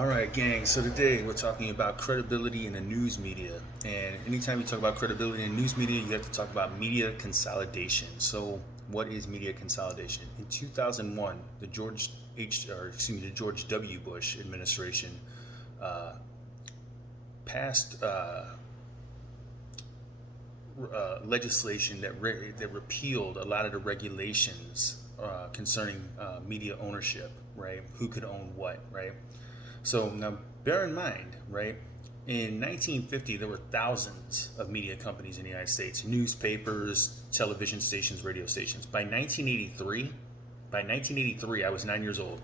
All right, gang. So today we're talking about credibility in the news media. And anytime you talk about credibility in news media, you have to talk about media consolidation. So, what is media consolidation? In 2001, the George W. Bush administration uh, passed legislation that repealed a lot of the regulations concerning media ownership. Right? Who could own what? Right? So now bear in mind, right? In 1950, there were thousands of media companies in the United States, newspapers, television stations, radio stations. By 1983, I was 9 years old.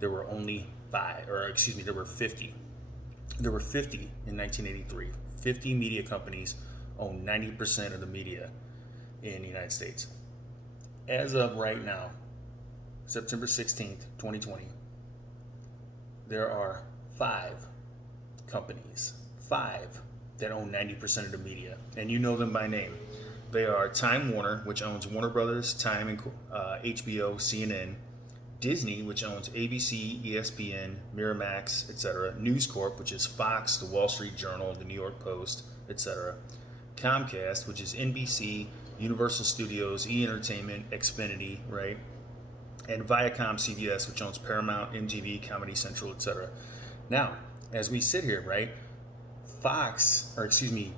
There were only there were 50. There were 50 in 1983. 50 media companies own 90% of the media in the United States. As of right now, September 16th, 2020, there are five companies, five that own 90% of the media, and you know them by name. They are Time Warner, which owns Warner Brothers, Time and HBO, CNN; Disney, which owns ABC, ESPN, Miramax, etc.; News Corp, which is Fox, the Wall Street Journal, the New York Post, etc.; Comcast, which is NBC, Universal Studios, E Entertainment, Xfinity, right? And Viacom CBS, which owns Paramount, MTV, Comedy Central, etc. Now, as we sit here, right,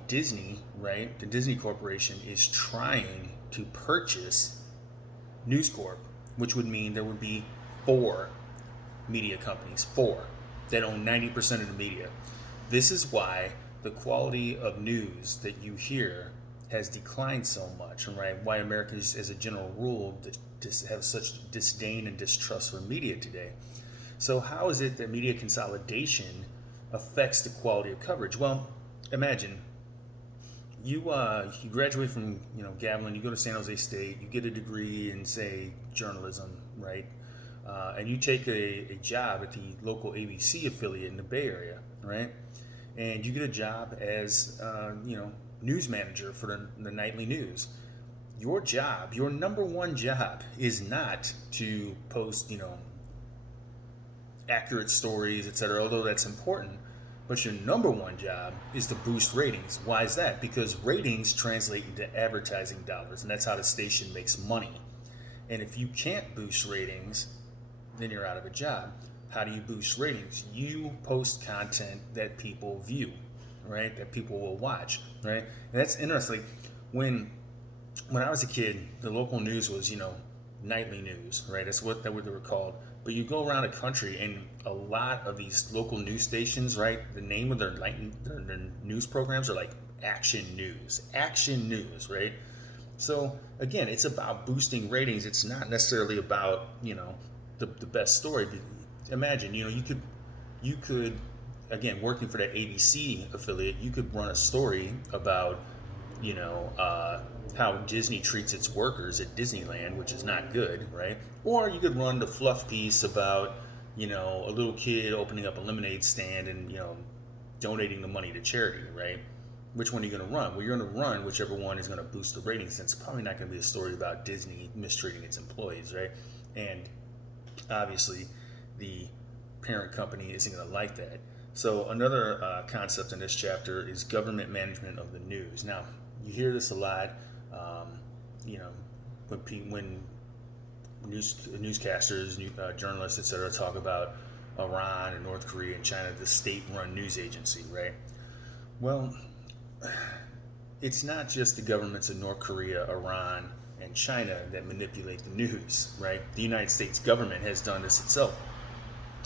Disney, right, the Disney Corporation is trying to purchase News Corp, which would mean there would be four media companies, four, that own 90% of the media. This is why the quality of news that you hear has declined so much, right? Why Americans, as a general rule, have such disdain and distrust for media today. So how is it that media consolidation affects the quality of coverage? Well, imagine you graduate from Gavilan, you go to San Jose State, you get a degree in, say, journalism, right? And you take a job at the local ABC affiliate in the Bay Area, right? And you get a job as news manager for the nightly news. Your job, your number one job, is not to post accurate stories, etc., although that's important. But your number one job is to boost ratings. Why is that? Because ratings translate into advertising dollars, and that's how the station makes money. And if you can't boost ratings, then you're out of a job. How do you boost ratings? You post content that people view, right? That people will watch, right? And that's interesting. When I was a kid, the local news was, nightly news, right? That's what they were called. But you go around the country, and a lot of these local news stations, right? The name of their news programs are like Action News, right? So again, it's about boosting ratings. It's not necessarily about the best story. Imagine you could again, working for that ABC affiliate, you could run a story about how Disney treats its workers at Disneyland, which is not good, right? Or you could run the fluff piece about a little kid opening up a lemonade stand and donating the money to charity, right? Which one are you going to run? Well, you're going to run whichever one is going to boost the ratings. It's probably not going to be a story about Disney mistreating its employees, right? And obviously, the parent company isn't going to like that. So another concept in this chapter is government management of the news. Now, you hear this a lot, when newscasters, journalists, etc., talk about Iran and North Korea and China, the state-run news agency, right? Well, it's not just the governments of North Korea, Iran, and China that manipulate the news, right? The United States government has done this itself.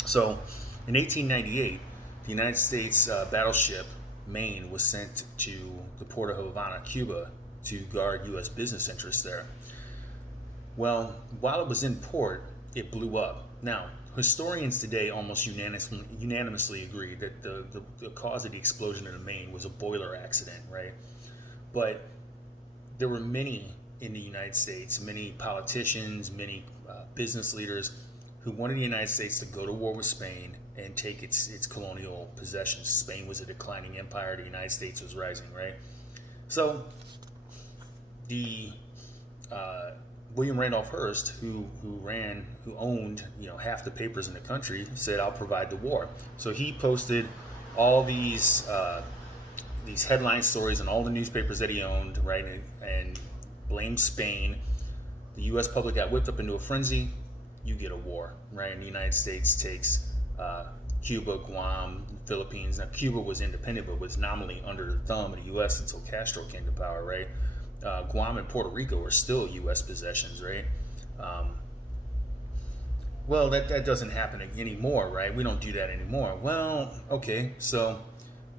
So, in 1898, the United States battleship Maine was sent to the port of Havana, Cuba, to guard U.S. business interests there. Well, while it was in port, it blew up. Now, historians today almost unanimously agree that the cause of the explosion in the Maine was a boiler accident, right? But there were many in the United States, many politicians, many business leaders who wanted the United States to go to war with Spain and take its colonial possessions. Spain was a declining empire. The United States was rising, right? So the William Randolph Hearst, who owned half the papers in the country, said, "I'll provide the war." So he posted all these headline stories in all the newspapers that he owned, right, and blamed Spain. The U.S. public got whipped up into a frenzy. You get a war, right? And the United States takes Cuba, Guam, Philippines. Now, Cuba was independent, but was nominally under the thumb of the U.S. until Castro came to power, right? Guam and Puerto Rico are still U.S. possessions, right? Well, that doesn't happen anymore, right? We don't do that anymore. Well, okay, so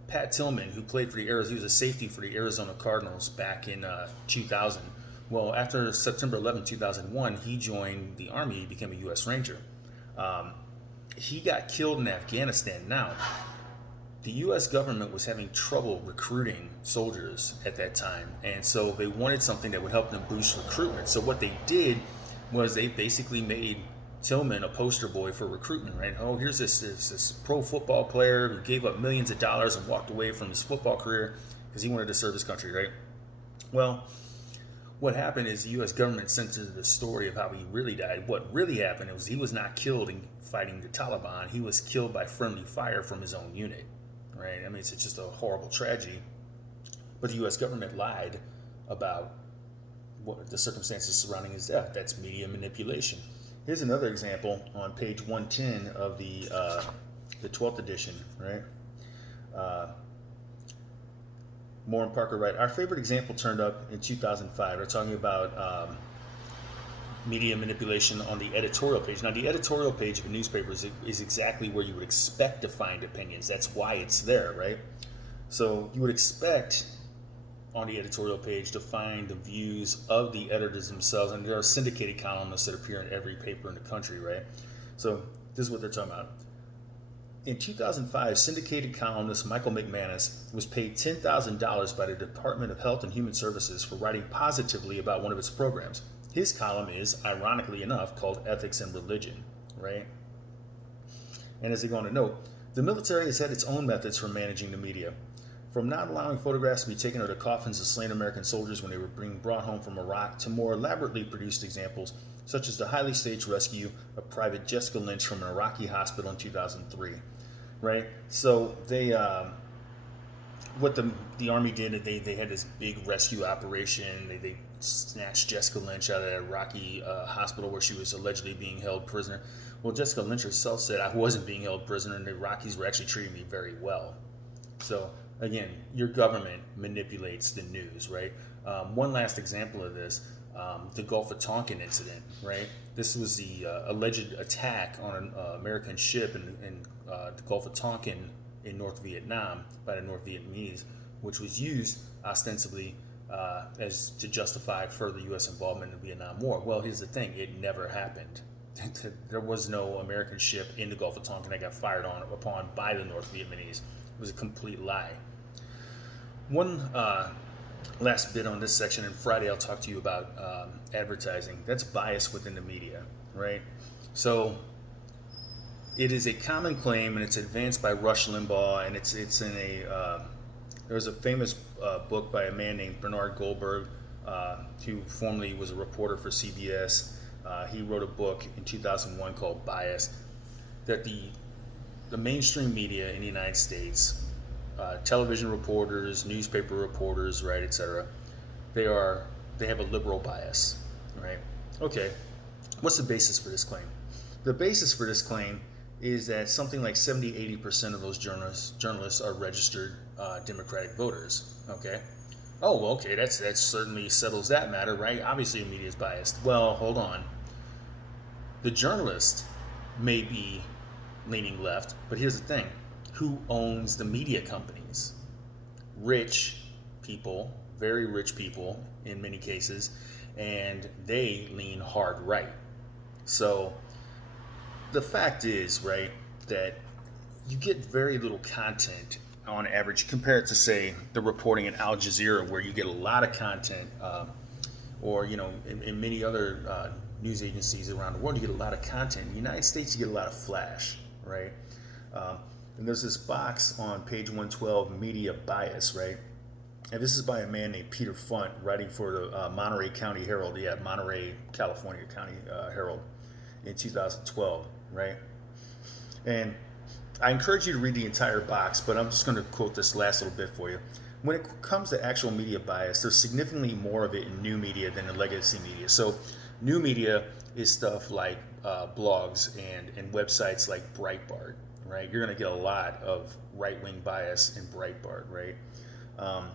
Pat Tillman, who played for the Arizona, he was a safety for the Arizona Cardinals back in 2000. Well, after September 11, 2001, he joined the Army. He became a U.S. Ranger. He got killed in Afghanistan. Now, the U.S. government was having trouble recruiting soldiers at that time, and so they wanted something that would help them boost recruitment. So what they did was they basically made Tillman a poster boy for recruitment, right? Oh, here's this pro football player who gave up millions of dollars and walked away from his football career because he wanted to serve his country, right? Well, what happened is the U.S. government censored the story of how he really died. What really happened was he was not killed in fighting the Taliban. He was killed by friendly fire from his own unit, right? I mean, it's just a horrible tragedy. But the U.S. government lied about what the circumstances surrounding his death. That's media manipulation. Here's another example on page 110 of the 12th edition, right? Moore and Parker write, our favorite example turned up in 2005. We're talking about media manipulation on the editorial page. Now, the editorial page of a newspaper is exactly where you would expect to find opinions. That's why it's there, right? So you would expect on the editorial page to find the views of the editors themselves, and there are syndicated columnists that appear in every paper in the country, right? So this is what they're talking about. In 2005, syndicated columnist Michael McManus was paid $10,000 by the Department of Health and Human Services for writing positively about one of its programs. His column is, ironically enough, called Ethics and Religion, right? And as they go on to note, the military has had its own methods for managing the media. From not allowing photographs to be taken of the coffins of slain American soldiers when they were being brought home from Iraq, to more elaborately produced examples, such as the highly staged rescue of Private Jessica Lynch from an Iraqi hospital in 2003. Right? So they, what the Army did, they had this big rescue operation. They snatched Jessica Lynch out of that Iraqi hospital where she was allegedly being held prisoner. Well, Jessica Lynch herself said, I wasn't being held prisoner, and the Iraqis were actually treating me very well. So again, your government manipulates the news, right? One last example of this, the Gulf of Tonkin incident, right? This was the alleged attack on an American ship in the Gulf of Tonkin in North Vietnam by the North Vietnamese, which was used ostensibly as to justify further U.S. involvement in the Vietnam War. Well, here's the thing, it never happened. There was no American ship in the Gulf of Tonkin that got fired upon by the North Vietnamese. It was a complete lie. One last bit on this section, and Friday I'll talk to you about advertising. That's bias within the media, right? So it is a common claim, and it's advanced by Rush Limbaugh, and it's in a there's a famous book by a man named Bernard Goldberg, who formerly was a reporter for CBS. He wrote a book in 2001 called Bias, that the mainstream media in the United States, television reporters, newspaper reporters, right, etc., they have a liberal bias, right? Okay, what's the basis for this claim? The basis for this claim is that something like 70-80% of those journalists are registered Democratic voters. Okay. Oh, well, okay, that certainly settles that matter, right? Obviously, the media is biased. Well, hold on. The journalist may be leaning left, but here's the thing: who owns the media companies? Rich people, very rich people in many cases, and they lean hard right. So the fact is, right, that you get very little content on average compared to, say, the reporting at Al Jazeera, where you get a lot of content, or in many other news agencies around the world, you get a lot of content. In the United States, you get a lot of flash, right? And there's this box on page 112, media bias, right? And this is by a man named Peter Funt, writing for the Monterey County Herald, Monterey, California County Herald in 2012, right? And I encourage you to read the entire box, but I'm just going to quote this last little bit for you. When it comes to actual media bias, there's significantly more of it in new media than in legacy media. So, new media is stuff like blogs and websites like Breitbart, right? You're going to get a lot of right wing bias in Breitbart, right? Um,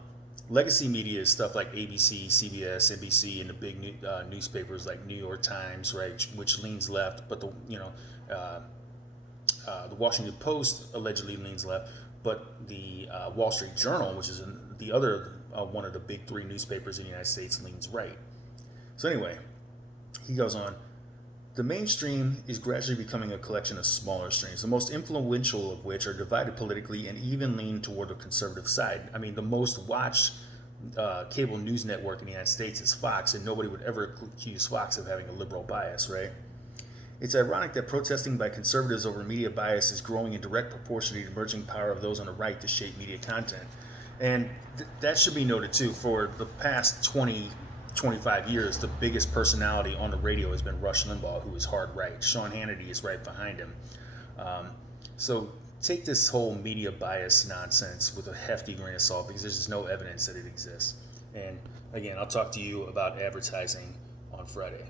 Legacy media is stuff like ABC, CBS, NBC, and the big newspapers like New York Times, right, which leans left, but uh, the Washington Post allegedly leans left, but the Wall Street Journal, which is the other one of the big three newspapers in the United States, leans right. So anyway, he goes on. The mainstream is gradually becoming a collection of smaller streams, the most influential of which are divided politically and even lean toward the conservative side. I mean, the most watched cable news network in the United States is Fox, and nobody would ever accuse Fox of having a liberal bias, right? It's ironic that protesting by conservatives over media bias is growing in direct proportion to the emerging power of those on the right to shape media content. And that should be noted too. For the past 25 years, the biggest personality on the radio has been Rush Limbaugh, who is hard right. Sean Hannity is right behind him. Um, so take this whole media bias nonsense with a hefty grain of salt, because there's just no evidence that it exists. And again, I'll talk to you about advertising on Friday.